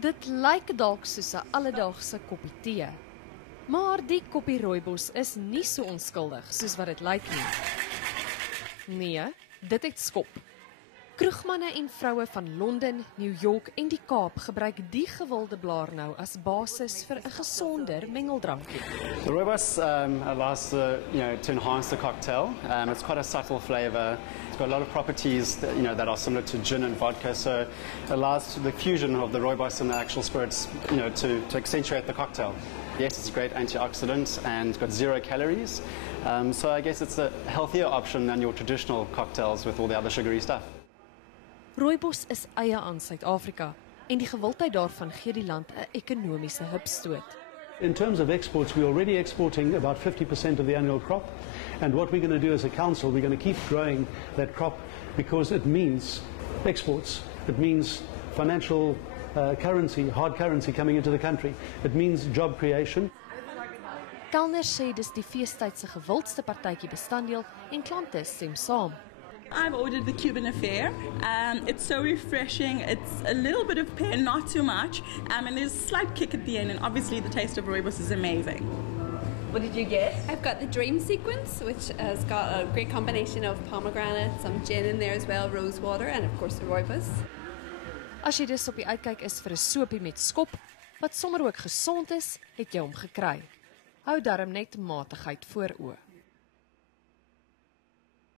Dit lyk dalk soos 'n alledaagse koppie tee. Maar die koppie rooibos is nie so onskuldig soos wat dit lyk nie. Nee, dit het skop. Kroegmanne en vroue van Londen, New York en die Kaap gebruik die gewilde blaar nou as basis vir 'n gesonder mengeldrankie. The rooibos allows to enhance the cocktail. It's quite a subtle flavour. It's got a lot of properties that are similar to gin and vodka, so it allows the fusion of the rooibos and the actual spirits to accentuate the cocktail. Yes, it's a great antioxidant and it's got 0 calories, so I guess it's a healthier option than your traditional cocktails with all the other sugary stuff. Rooibos is eie aan Suid-Afrika en die gewildheid daarvan gee die land 'n ekonomiese hupstoot. In terms of exports, we're already exporting about 50% of the annual crop, and what we're going to do as a council, we're going to keep growing that crop because it means exports. It means financial currency, hard currency coming into the country. It means job creation. Kelners sê dis die feestyd se gewildste partytjie bestanddeel en klante stem saam. I've ordered the Cuban Affair. It's so refreshing. It's a little bit of pear, not too much, and there's a slight kick at the end, and obviously the taste of rooibos is amazing. What did you get? I've got the Dream Sequence, which has got a great combination of pomegranate, some gin in there as well, rose water, and of course the rooibos. As jy dus op die uitkyk is vir 'n sopie met skop, wat sommer ook gesond is, het jy hom gekry. Hou darm net matigheid voor oë.